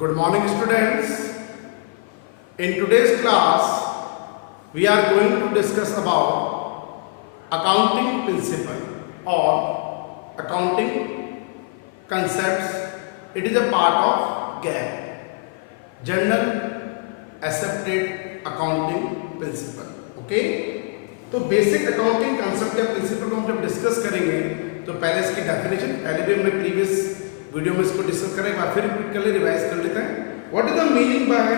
Good morning, students. In today's class, we are going to discuss about accounting principle or accounting concepts. It is a part of GAAP, General Accepted Accounting Principle. Okay? तो basic accounting concept या principal को हम जब discuss करेंगे तो पहले इसकी definition, पहले भी हमने प्रीवियस वीडियो में इसको डिस्कस करें, एक बार फिर रिपीट कर ले, रिवाइज कर लेते हैं. What is the meaning by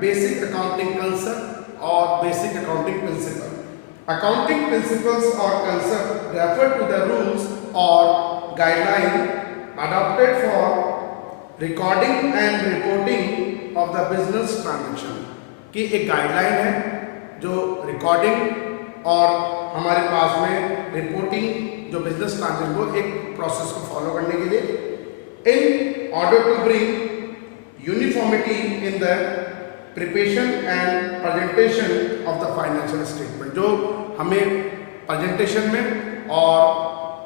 basic accounting concept और basic accounting principle? Accounting principles और concept refer to the rules और guideline adopted for recording and reporting of the business transaction. की एक गाइडलाइन है जो रिकॉर्डिंग और हमारे पास में रिपोर्टिंग जो बिजनेस ट्रांजैक्शन को एक प्रोसेस को फॉलो करने के लिए in order to bring uniformity in the preparation and presentation of the financial statement, जो हमें presentation में और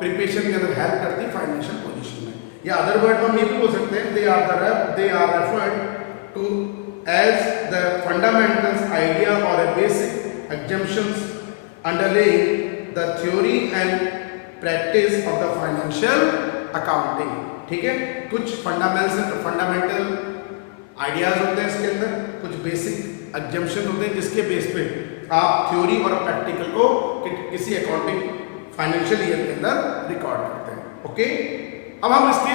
preparation के अंदर help करती है financial position में. या अदर वर्ड में हम ये भी बोल सकते हैं they are referred to as the fundamentals, idea or a basic assumptions underlying the theory and practice of the financial accounting. ठीक है, कुछ फंडामेंटल आइडियाज होते हैं इसके अंदर, कुछ बेसिक एग्जम्पशन होते हैं जिसके बेस पे आप थ्योरी और प्रैक्टिकल को किसी अकाउंटिंग फाइनेंशियल ईयर के अंदर रिकॉर्ड करते हैं. ओके, अब हम इसके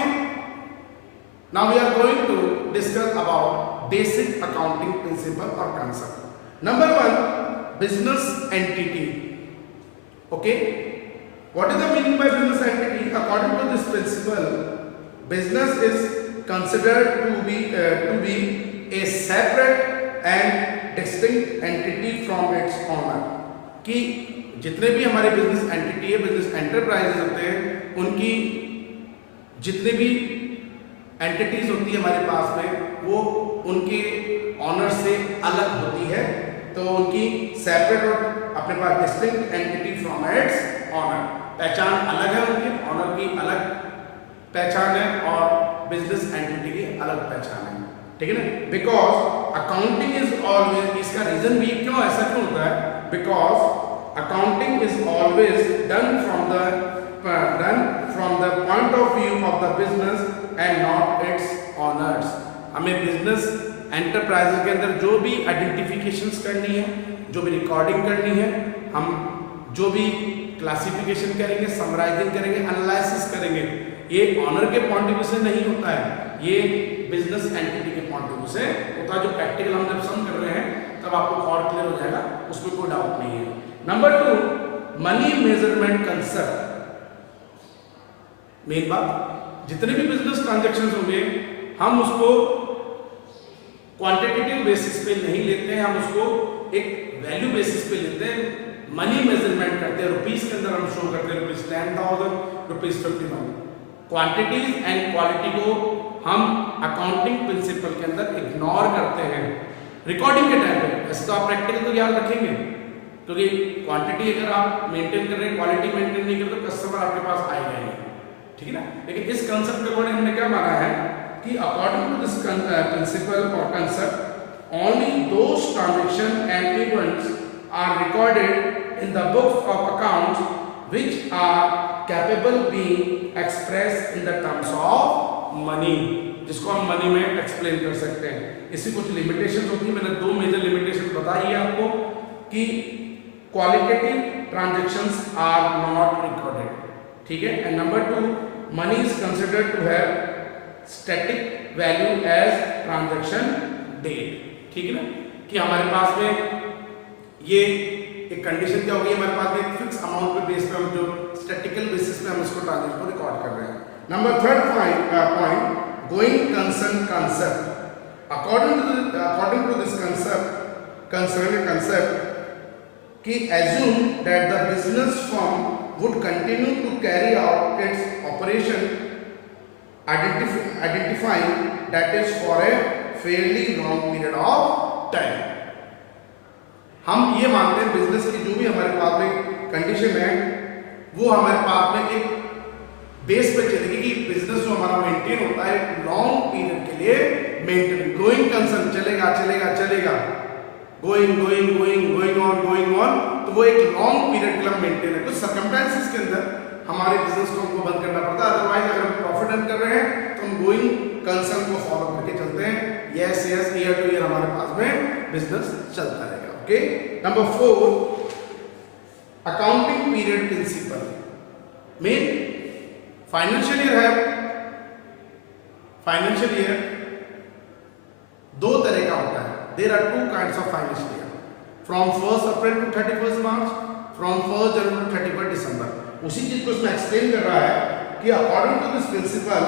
now we are going to discuss about basic accounting principle और concept. Number 1, business entity. Okay, what is the meaning by business entity? According to this principle, business is considered to be a separate and distinct entity from its owner. कि जितने भी हमारे business entity है, business enterprises होते हैं, उनकी जितने भी एंटिटीज होती है हमारे पास में, वो उनके ऑनर से अलग होती है. तो उनकी सेपरेट और अपने पास distinct entity from its owner, पहचान अलग है, उनकी ऑनर की अलग पहचान है और बिजनेस एंटिटी की अलग पहचान है. ठीक है ना? बिकॉज अकाउंटिंग इज ऑलवेज, इसका रीजन भी क्यों ऐसा क्यों होता है? Because accounting is always done from the point of view of the business and not it's honours. हमें बिजनेस एंटरप्राइजेज के अंदर जो भी आइडेंटिफिकेशंस करनी है, जो भी रिकॉर्डिंग करनी है, हम जो भी क्लासिफिकेशन करेंगे, समराइजिंग करेंगे, एनालिसिस करेंगे, ये ऑनर के पॉइंट ऑफ व्यू से नहीं होता है, ये बिजनेस एंटिटी के पॉइंट ऑफ व्यू से होता है. जो प्रैक्टिकल हम जब सम कर रहे हैं तब आपको और क्लियर हो जाएगा, उसमें कोई डाउट नहीं है. Number 2, money measurement concept. Main बात, जितने भी बिजनेस ट्रांजैक्शंस होंगे हम उसको क्वांटिटेटिव बेसिस पे नहीं लेते हैं, हम उसको एक वैल्यू बेसिस पे लेते हैं. मनी मेजरमेंट करते हैं, रुपीस के अंदर हम शो करते हैं, rupees 10,000, rupees 50,000. Quantities and quality को हम अकाउंटिंग प्रिंसिपल के अंदर इग्नोर करते हैं रिकॉर्डिंग के टाइम पे. ऐसे तो आप प्रैक्टिकल तो याद रखेंगे, क्योंकि क्वांटिटी अगर आप मेंटेन कर रहे हैं, क्वालिटी मेंटेन नहीं कर तो कस्टमर आपके पास आएगा ही. ठीक है ना? लेकिन इस कंसेप्ट के अकॉर्डिंग हमने क्या माना है कि अकॉर्डिंग टू दिस प्रिंसिपल और concept, only those transaction and events are recorded in the books of accounts which are capable being expressed in the terms of money, जिसको हम मनी में एक्सप्लेन कर सकते हैं. इसकी कुछ लिमिटेशंस होती है, मैंने 2 मेजर लिमिटेशन बताई है आपको कि qualitative transactions are not recorded. ठीक है? And number 2, money is considered to have static value as transaction date. ठीक है ना? कि हमारे पास में ये एक कंडीशन क्या होगी, हमारे पास एक फिक्स अमाउंट पे बेस पे हम जो स्टैटिकल बेसिस पे हम इसको ट्रांजैक्शन को रिकॉर्ड कर रहे हैं. Number 3 point, going concern concept. According to this concept कि assume that the business firm would continue to carry out its operation identifying that is for a fairly long period of time. हम ये मानते हैं business की जो भी हमारे पास में कंडीशन है वो हमारे पास में एक बेस पे चलेगी कि बिजनेस जो हमारा मेंटेन होता है लॉन्ग पीरियड के लिए मेंटेन कंसर्न चलेगा चलेगा चलेगा, going going going going on, तो वो एक लॉन्ग पीरियड के लिए मेंटेन है। कुछ सर्कमस्टेंसेस के अंदर हमारे बिजनेस को हमको बंद करना पड़ता है, अदरवाइज अगर हम प्रॉफिट अर्न कर रहे हैं तो हम गोइंग कंसर्न को फॉलो करके चलते हैं। Yes yes, year to year हमारे पास में बिजनेस चलता रहेगा। Okay, number 4, accounting period principle main financial year है। फाइनेंशियल ईयर दो तरह का होता है। There are 2 kinds of financial year, from 1 April to 31 March, from 1 January to 31 December. उसी चीज को इसमें एक्सप्लेन कर रहा है कि according to this principle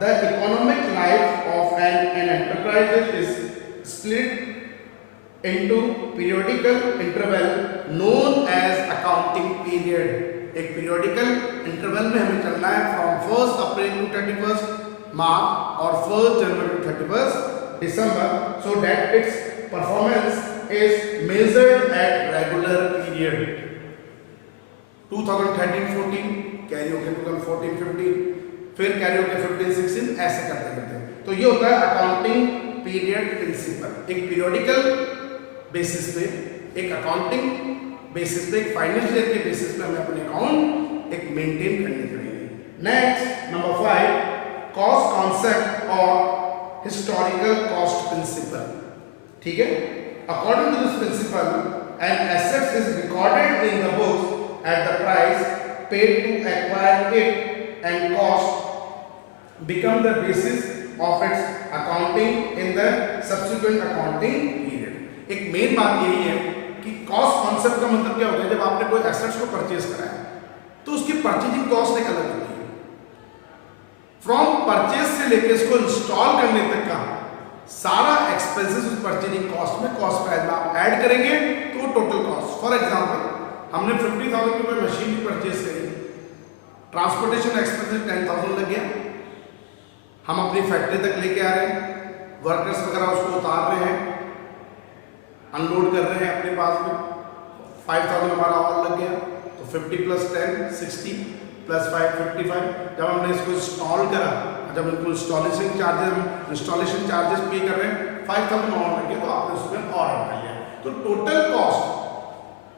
the economic life of an enterprise is split into periodical interval known as accounting period. एक periodical interval में हमें चलना है फ्रॉम 1 अप्रैल टू 31 मार्च और 1 जनवरी टू 31 दिसंबर, so that its performance is measured at regular period। 2013-14 carry होके 2014-15, फिर कैरी होके 15-16, ऐसे करते करते। तो ये होता है अकाउंटिंग पीरियड प्रिंसिपल। एक पीरियोडिकल बेसिस पे, एक अकाउंटिंग बेसिस पे, एक फाइनेंशियल ईयर के बेसिस पे हमें अपने अकाउंट एक मेंटेन करने पड़ेंगे। नेक्स्ट नंबर 5, कॉस्ट कॉन्सेप्ट और हिस्टोरिकल कॉस्ट प्रिंसिपल। ठीक है, according to this principle an asset is recorded in the books at the price paid to acquire it and cost become the basis of its accounting in the subsequent accounting period. एक main बात यही है कि cost concept का मतलब क्या होता है, जब आपने कोई एसेट्स को परचेज करा है तो उसकी परचेजिंग कॉस्ट एक अलग होती है। फ्रॉम परचेज से लेकर इसको इंस्टॉल करने तक का सारा एक्सपेंसेस उस परचेजिंग कॉस्ट में कॉस्ट प्राइस में आप ऐड करेंगे तो वो टोटल कॉस्ट। फॉर एग्जांपल, हमने 50,000 की कोई मशीन की परचेज करी, ट्रांसपोर्टेशन एक्सपेंसेस 10,000 लग गया, हम अपनी फैक्ट्री तक लेके आ रहे हैं, वर्कर्स वगैरह उसको उतार रहे हैं, अनलोड कर रहे हैं अपने पास में, 5,000 हमारा और लग गया, तो 50 + 10 60 + 5 55। जब हमने इसको इंस्टॉल करा, जब इनको इंस्टॉलेशन चार्जेस पे कर रहे हैं, 5,000 और लग गया, तो आपने उसमें और ऐड कर लिया। तो टोटल कॉस्ट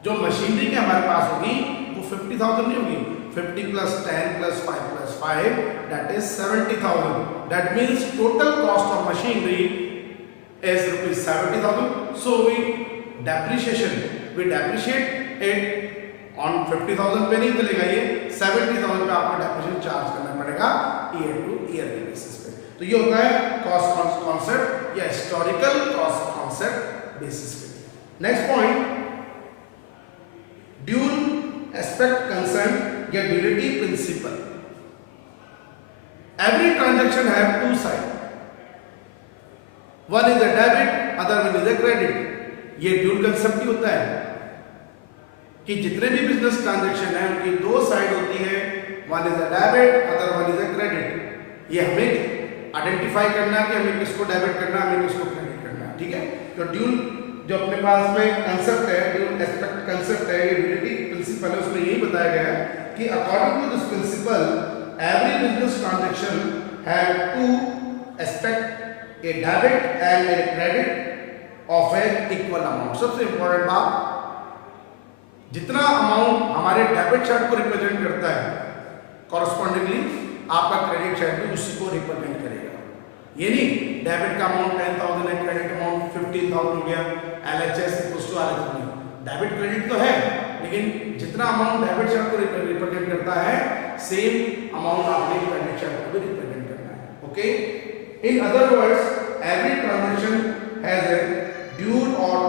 जो मशीनरी की हमारे पास होगी वो 50,000 नहीं होगी, 50 + 10 + 5 + 5 that is 70,000। that means total cost of machinery is ₹70,000। so we depreciate it on 50,000 पे नहीं चलेगा, ये 70,000 पे आपको डेप्रिसिएशन चार्ज करना पड़ेगा ईयर टू ईयर के बेसिस पे। तो ये होता है कॉस्ट कॉन्सेप्ट या हिस्टोरिकल कॉस्ट कॉन्सेप्ट बेसिस पे। Next point, dual aspect concern या duality principle. Every transaction have 2 side, one is a debit, other one is a credit. ये ड्यूल कंसेप्ट ही होता है कि जितने भी बिजनेस ट्रांजैक्शन है उनकी 2 साइड होती है, one is a debit, other one is a credit. ये हमें आइडेंटिफाई करना है कि हमें किसको डेबिट करना है, हमें किसको क्रेडिट करना है। ठीक है, तो ड्यूल जो अपने पास में कंसेप्ट है, ड्यूल एस्पेक्ट कंसेप्ट है, ये ड्यूलिटी प्रिंसिपल है, उसमें यही बताया गया है कि according to this principle every business transaction have 2 aspect, a debit and a credit of a equal amount. सबसे इंपॉर्टेंट बात, जितना अमाउंट हमारे डेबिट साइड को रिप्रेजेंट करता है, कॉरस्पॉन्डिंगली आपका क्रेडिट साइड भी उसी को रिप्रेजेंट करेगा। ये नहीं डेबिट का अमाउंट 10,000 है, क्रेडिट अमाउंट 15,000 हो गया, LHS = RHS। डेबिट क्रेडिट तो है, लेकिन जितना अमाउंट डेबिट साइड को रिप्रेजेंट करता है, सेम अमाउंट आपने क्रेडिट साइड को भी रिप्रेजेंट करना है। Okay, in other words every transaction has a dual और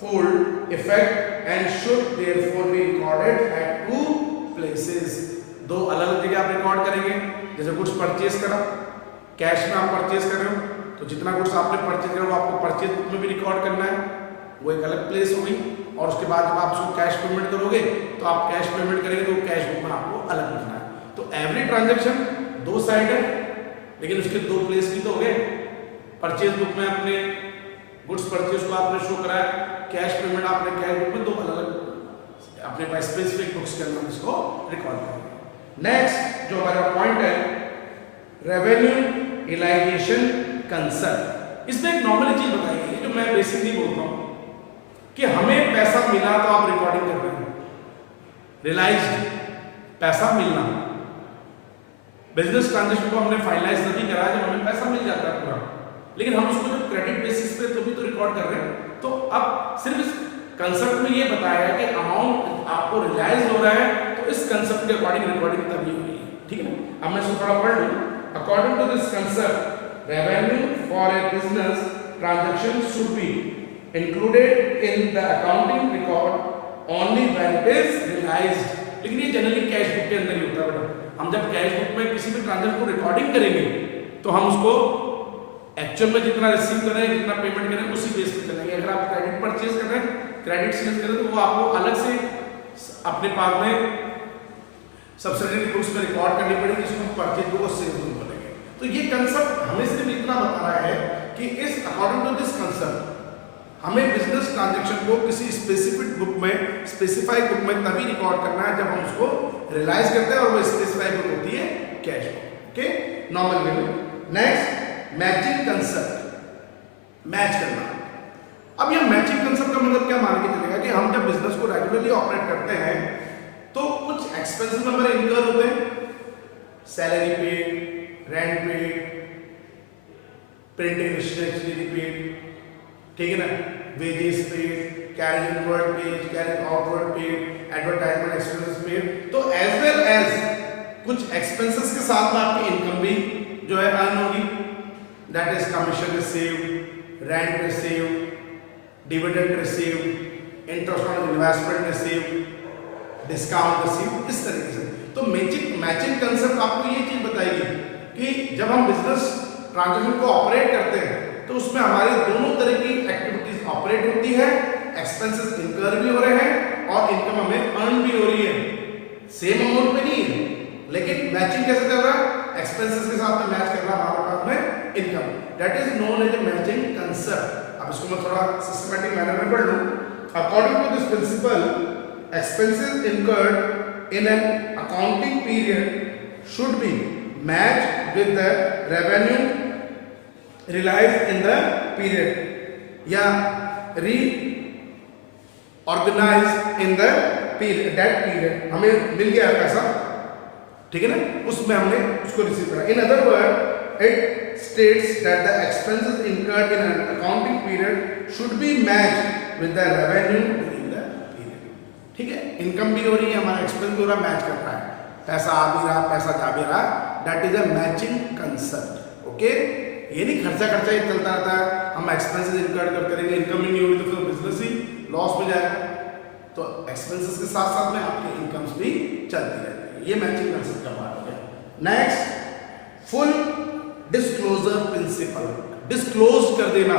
2-fold effect and should therefore be recorded at 2 places। 2 अलग जगह आप रिकॉर्ड करेंगे। जैसे गुड्स परचेज करा, कैश में आप परचेज कर रहे हो, तो जितना गुड्स आपने परचेज करा वो आपको परचेज बुक में भी रिकॉर्ड करना है, वो एक अलग प्लेस होगी। और उसके बाद जब आप उसको कैश पेमेंट करोगे तो आप कैश पेमेंट करेंगे तो कैश बुक में आपको अलग लिखना है। तो एवरी ट्रांजेक्शन 2 साइड है, लेकिन उसके 2 प्लेस भी तो हो गए। परचेज बुक में अपने गुड्स परचेज को आपने शो कराया, कैश पेमेंट आपने कैश बुक में 2 अलग अपने पास स्पेसिफिक बुक्स के अंदर इसको रिकॉर्ड करेंगे। नेक्स्ट जो हमारा पॉइंट है, रेवेन्यू रियलाइजेशन कंसेप्ट। इसमें एक नॉर्मल चीज बताई गई है जो मैं बेसिकली बोलता हूं कि हमें पैसा मिला तो आप रिकॉर्डिंग कर रहे हैं, रियलाइज्ड पैसा मिलना, बिजनेस ट्रांजेक्शन को हमने फाइनलाइज तभी करा जब हमें पैसा मिल जाता है पूरा, लेकिन हम उसको जब क्रेडिट बेसिस पे तभी तो रिकॉर्ड कर रहे हैं। तो अब सिर्फ इस कंसेप्ट में ये बताया है कि अमाउंट आपको रियलाइज हो रहा है तो इस कंसेप्ट के अकॉर्डिंग रिकॉर्डिंग तभी हो रही है, ठीक है ना। अब मैं इसको थोड़ा पढ़ लूं। According to this concept revenue for a business transaction should be included in the accounting record only when it is realised. लेकिन ये जनरली कैश बुक के अंदर ही होता है बेटा। हम जब कैश बुक में किसी भी ट्रांजैक्शन को रिकॉर्डिंग करेंगे तो हम उसको एक्चुअल में जितना रिसीव कर रहे हैं, जितना पेमेंट कर रहे हैं उसी बेस पे चलेंगे। अगर आप क्रेडिट परचेज कर रहे हैं, क्रेडिट सेल्स कर रहे हैं, तो वो आपको अलग से अपने पास में सब्सिडरी बुक्स में रिकॉर्ड करनी पड़ेगी, जिसको परचेज बुक और सेल्स बुक बोलेंगे। तो ये कंसेप्ट हमें सिर्फ इतना बता रहा है कि इस अकॉर्डिंग टू दिस कंसेप्ट हमें बिजनेस ट्रांजैक्शन को किसी स्पेसिफिक बुक में, स्पेसिफाइड बुक में तभी रिकॉर्ड करना है जब हम उसको रियलाइज करते हैं, और वो स्पेसिफाइड बुक होती है cash book. Okay, normal way में। नेक्स्ट, मैचिंग कंसेप्ट, मैच करना। अब यह मैचिंग कंसेप्ट का मतलब क्या मान के चलेगा कि हम जब बिजनेस को रेगुलरली ऑपरेट करते हैं तो कुछ एक्सपेंसेस हमारे इनकर होते हैं, salary paid, rent paid, printing machinery paid, ठीक है ना, wages paid, carriage inward paid, carriage outward paid, advertisement expenses paid. तो एज वेल एज कुछ एक्सपेंसेस के साथ में आपकी इनकम भी जो है अर्न होगी, that is commission received, rent received, dividend received, interest on investment received, discount received, इस तरीके से। तो मैचिंग कंसेप्ट आपको ये चीज बताएगी कि जब हम बिजनेस ट्रांजैक्शन को ऑपरेट करते हैं तो उसमें हमारी दोनों तरह की एक्टिविटीज ऑपरेट होती है, एक्सपेंसेस इनकर भी हो रहे हैं और इनकम हमें अर्न भी हो रही है। सेम अमाउंट पे नहीं है, लेकिन मैचिंग कैसे चल रहा है, एक्सपेंसेस के साथ में मैच कर रहा है हमारे पास में income, that is known as a matching concept. अब इसको मैं थोड़ा सिस्टमैटिक मैनर में पढ़ लूं। According to this principle, expenses incurred in an accounting period should be matched with the revenue realized in the period या reorganized in the period, that period हमें मिल गया पैसा, ठीक है ना, उसमें हमने उसको रिसीव करा। In other word it states that the expenses incurred in an accounting period should be matched with the revenue in the period, ठीक है। इनकम भी हो रही है, हमारा एक्सपेंस भी हो रहा, मैच कर रहा है, पैसा आ भी रहा, पैसा जा भी रहा, that is a matching concept. Okay, ये नहीं खर्चा ही चलता रहता है, हम एक्सपेंसेस इनकर्ड करते रहेंगे, इनकम ही नहीं होगी तो फिर बिजनेस ही लॉस में जाएगा। तो एक्सपेंसेस के साथ साथ में आपकी इनकम्स भी चलती रहती है, ये मैचिंग कंसेप्ट का पार्ट हो गया। Next, full disclosure principle, disclose कर देना,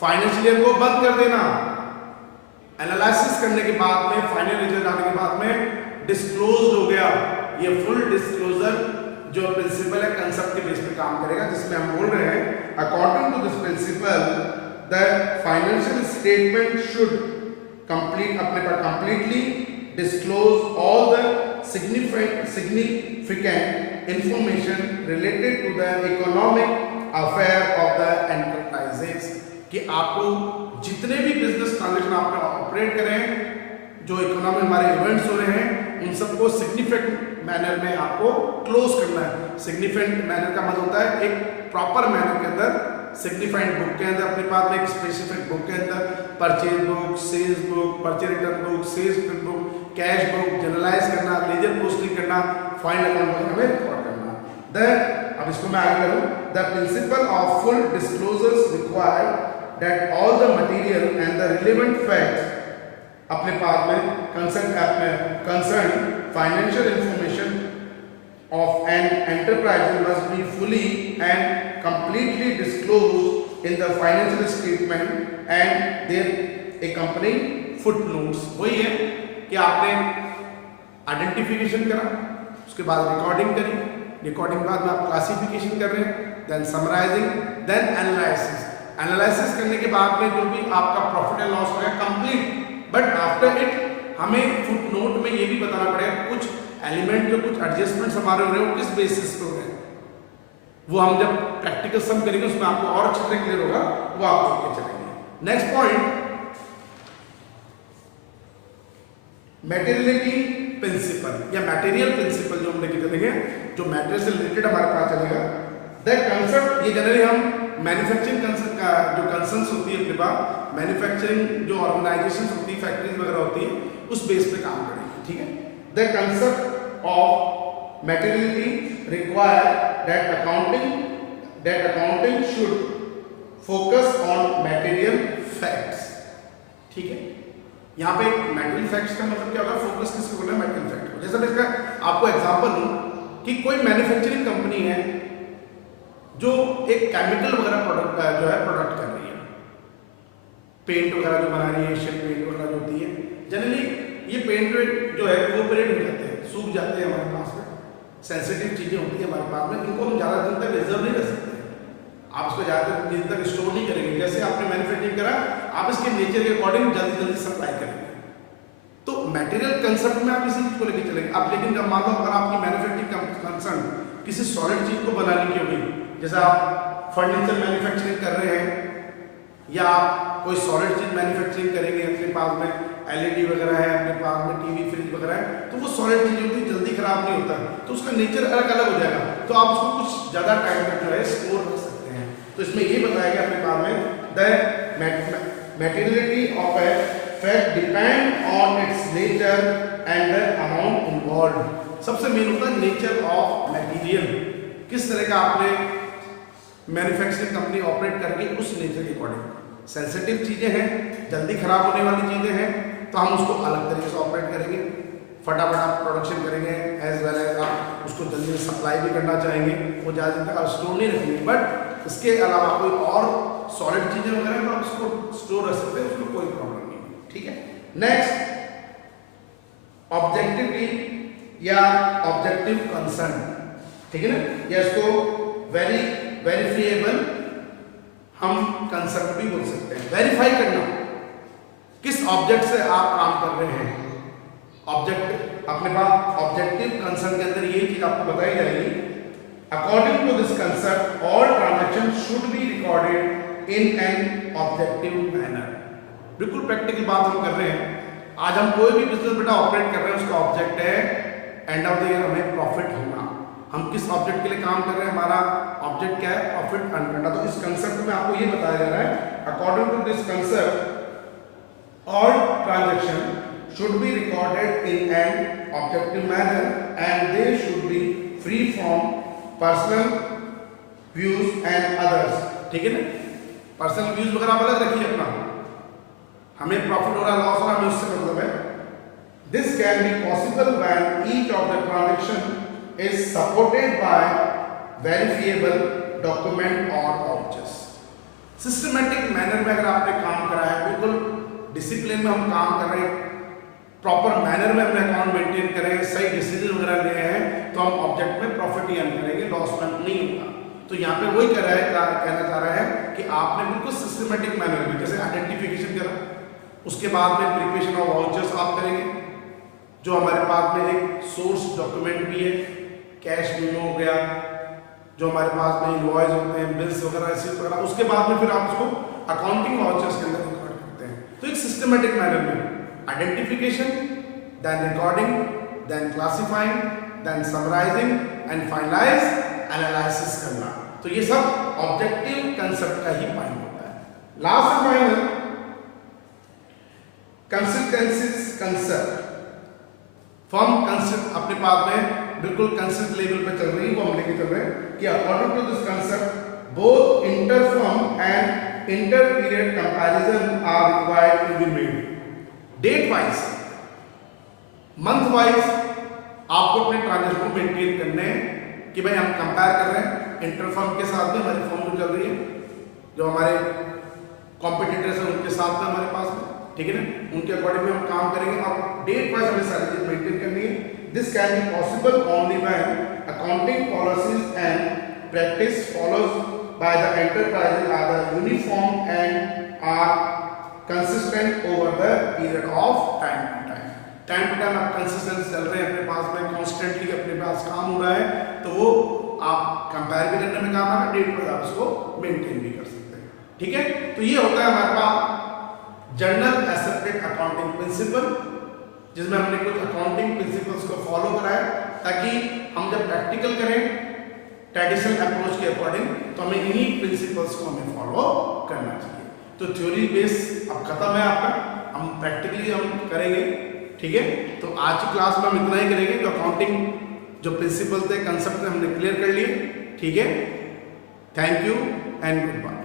फाइनेंशियल ईयर को बंद कर देना, एनालिसिस करने के बाद में, फाइनल रिजल्ट आने के बाद में डिस्क्लोज हो गया। ये फुल डिस्क्लोजर जो प्रिंसिपल है कंसेप्ट के बेस पे काम करेगा, जिसमें हम बोल रहे हैं according to this principle the financial statement should complete अपने पर completely disclose all the significant information related to the economic affair of the enterprises, कि आपको जितने भी बिजनेस ट्रांजैक्शन आपने ऑपरेट करे हैं, जो इकोनॉमी हमारे इवेंट्स हो रहे हैं, उन सबको सिग्निफिकेंट मैनर में आपको क्लोज करना है। सिग्निफिकेंट मैनर का मतलब होता है एक प्रॉपर मैनर के अंदर, सिग्निफाइड बुक के अंदर, अपने पास में एक स्पेसिफिक बुक के अंदर purchase book, sales book, purchase return book, sales return book, cash book, journalise करना, लेजर पोस्टिंग करना, फाइनल अकाउंट हमें रिकॉर्ड करना। देन अब इसको मैं आगे करूं, the principle of full disclosures require that all the material and the relevant facts अपने पास में concern financial information of an enterprise must be fully and completely disclosed in the financial statement and their accompanying footnotes। वही है कि आपने identification करा, उसके बाद रिकॉर्डिंग करी, रिकॉर्डिंग बाद में आप क्लासिफिकेशन कर रहे हैं, then summarising, then analysis. Analysis करने के बाद में जो भी आपका प्रॉफिट एंड लॉस हो गया कंप्लीट, बट आफ्टर इट हमें फुटनोट में ये भी बताना पड़ेगा कुछ एलिमेंट जो कुछ एडजस्टमेंट्स हमारे हो रहे हैं वो किस बेसिस पे हो रहे हैं, वो हम जब प्रैक्टिकल सम करेंगे उसमें आपको और अच्छे से क्लियर होगा, वो आप देख के चलेंगे। नेक्स्ट पॉइंट, मैटेरियलिटी प्रिंसिपल या मटेरियल प्रिंसिपल जो हम लेके चलेंगे, जो मैटेरियल से रिलेटेड हमारे पास चलेगा। द कंसेप्ट, ये जनरली हम मैन्युफैक्चरिंग कंसेप्ट का जो कंसर्न्स होती है अपने पास, मैन्युफैक्चरिंग जो ऑर्गेनाइजेशन होती है, फैक्ट्रीज वगैरह होती है, उस बेस पे काम करेंगे, ठीक है। The concept of materiality require that accounting should focus on material facts, ठीक है। यहाँ पे मटेरियल फैक्ट्स का मतलब क्या होगा, फोकस किसको बोलना है, मटेरियल फैक्ट को। जैसे मैं इसका आपको एग्जांपल दूं कि कोई मैन्युफैक्चरिंग कंपनी है जो एक केमिकल वगैरह प्रोडक्ट जो है प्रोडक्ट कर रही है, पेंट वगैरह जो बना रही है, एशियन पेंट वगैरह जो होती है, जनरली ये पेंट जो है इवोपरेट हो जाते हैं, सूख जाते हैं हमारे पास में, सेंसिटिव चीज़ें होती है हमारे पास में, इनको हम ज़्यादा दिन तक रिजर्व नहीं कर सकते, आप इसको ज़्यादा दिन तक स्टोर नहीं करेंगे। जैसे आपने मैन्युफैक्चरिंग करा, आप इसके नेचर के अकॉर्डिंग जल्दी जल्दी सप्लाई करेंगे। तो मटेरियल कंसेप्ट में आप इसी चीज़ को लेकर चलेंगे आप। लेकिन जब मान लो अगर आपकी मैन्युफैक्चरिंग कंसर्न किसी सॉलिड चीज़ को बनाने की होगी, जैसे आप फर्नीचर मैन्युफैक्चरिंग कर रहे हैं या आप कोई सॉलिड चीज़ मैन्युफैक्चरिंग करेंगे, अपने पास में एलईडी वगैरह है, अपने पास में टीवी फ्रिज वगैरह है, तो वो सॉलिड चीज़ होती है, जल्दी खराब नहीं होता, तो उसका नेचर अलग अलग हो जाएगा, तो आप उसको कुछ ज़्यादा टाइम तक जो है स्टोर कर सकते हैं। तो इसमें ये बताया गया अपने पास में, the materiality of a fact depend on its nature and the amount involve. सबसे मेन होता है नेचर ऑफ मटेरियल, किस तरह का आपने मैन्युफैक्चरिंग कंपनी ऑपरेट करके उस नेचर के अकॉर्डिंग। सेंसिटिव चीज़ें हैं, जल्दी खराब होने वाली चीज़ें हैं, तो हम उसको अलग तरीके से ऑपरेट करेंगे, फटाफट आप प्रोडक्शन करेंगे, एज वेल एज आप उसको जल्दी सप्लाई भी करना चाहेंगे, वो ज़्यादा दिन तक स्टोर नहीं रखेंगे। बट इसके अलावा कोई और सॉलिड चीज़ें वगैरह तो आप उसको स्टोर रख सकते हैं, उसको कोई प्रॉब्लम नहीं, ठीक है। नेक्स्ट, ऑब्जेक्टिविटी या ऑब्जेक्टिव कंसर्न, ठीक है ना, या इसको वेरीफाइएबल हम कंसेप्ट भी बोल सकते हैं। वेरीफाई करना, किस ऑब्जेक्ट से आप काम कर रहे हैं, ऑब्जेक्ट अपने पास ऑब्जेक्टिव कंसर्न के अंदर ये चीज आपको बताई जाएगी। According to this concept all transaction should be recorded in an objective manner. बिल्कुल प्रैक्टिकल बात हम कर रहे हैं। आज हम कोई भी बिजनेस बेटा ऑपरेट कर रहे हैं, उसका ऑब्जेक्ट है एंड ऑफ द ईयर हमें प्रॉफिट होना। हम किस ऑब्जेक्ट के लिए काम कर रहे हैं, हमारा ऑब्जेक्ट क्या है, प्रॉफिट अर्न करना। तो इस कंसेप्ट में आपको ये बताया जा रहा है, according to this concept all transaction should be recorded in an objective manner and they should be free from personal views and others, ठीक है ना। पर्सनल व्यूज वगैरह आप अलग रखिए अपना, हमें प्रॉफिट हो रहा लॉस हो रहा हमें उससे मतलब है। This can be possible when each of the transaction is supported by verifiable document और वाउचर्स। सिस्टमैटिक मैनर में अगर आपने काम करा है, बिल्कुल डिसिप्लिन में हम काम कर रहे हैं, प्रॉपर मैनर में अपने अकाउंट मेंटेन करें, सही डिसीजन वगैरह ले हैं, तो हम ऑब्जेक्ट में प्रॉफिट ही अर्न करेंगे, लॉस नहीं होगा। तो यहाँ पे वही कर रहा है, कहना चाह रहा है कि आपने बिल्कुल सिस्टमेटिक मैनर में, जैसे आइडेंटिफिकेशन करा, उसके बाद में प्रिपरेशन ऑफ वाउचर्स आप करेंगे, जो हमारे पास में एक सोर्स डॉक्यूमेंट भी है, कैश मेमो हो गया, जो हमारे पास में इनवॉइस होते हैं, बिल्स वगैरह रिसीव वगैरह, उसके बाद में फिर आप उसको अकाउंटिंग वाउचर्स के अंदर रिकॉर्ड करते हैं। तो एक सिस्टमेटिक मैनर में identification, then recording, then classifying, then summarizing and finalize analysis करना। तो ये सब ऑब्जेक्टिव कंसेप्ट का ही पॉइंट होता है। Last and final, consistencies concept. Form concept अपने पास में बिल्कुल कंसेप्ट लेवल पे चल रही है, वो हम लेके चल रहे हैं कि according to this concept both inter firm and inter period comparison are required to be made. Date wise, month wise आपको अपने ट्रांजैक्शन को मेंटेन करने हैं कि भाई हम कंपेयर कर रहे हैं इंटर फर्म के साथ में, हमारी फर्म जो चल रही है, जो हमारे कॉम्पिटिटर्स हैं उनके साथ में हमारे पास में, ठीक है ना, उनके अकॉर्डिंग में हम काम करेंगे और डेट वाइज हमें सारी चीज मेंटेन करनी है। This can be possible only when accounting policies and practice follows by the enterprises are the uniform and are consistent over the period of time to time आप कंसिस्टेंट चल रहे हैं, अपने पास में कॉन्स्टेंटली अपने पास काम हो रहा है, तो वो आप कंपेयर भी करने में काम आएगा, डेट पर आप उसको मेंटेन भी कर सकते हैं। ठीक है, तो ये होता है हमारे पास जनरल एक्सेप्टेड अकाउंटिंग प्रिंसिपल, जिसमें हमने कुछ अकाउंटिंग प्रिंसिपल्स को फॉलो कराया ताकि हम जब प्रैक्टिकल करें ट्रेडिशनल अप्रोच के अकॉर्डिंग तो हमें इन्हीं प्रिंसिपल्स को हमें फॉलो करना चाहिए। तो थ्योरी बेस अब खत्म है आपका, हम प्रैक्टिकली हम करेंगे। ठीक है, तो आज की क्लास में हम इतना ही करेंगे। तो अकाउंटिंग जो प्रिंसिपल थे, कंसेप्ट हमने क्लियर कर लिए। ठीक है, thank you and good bye.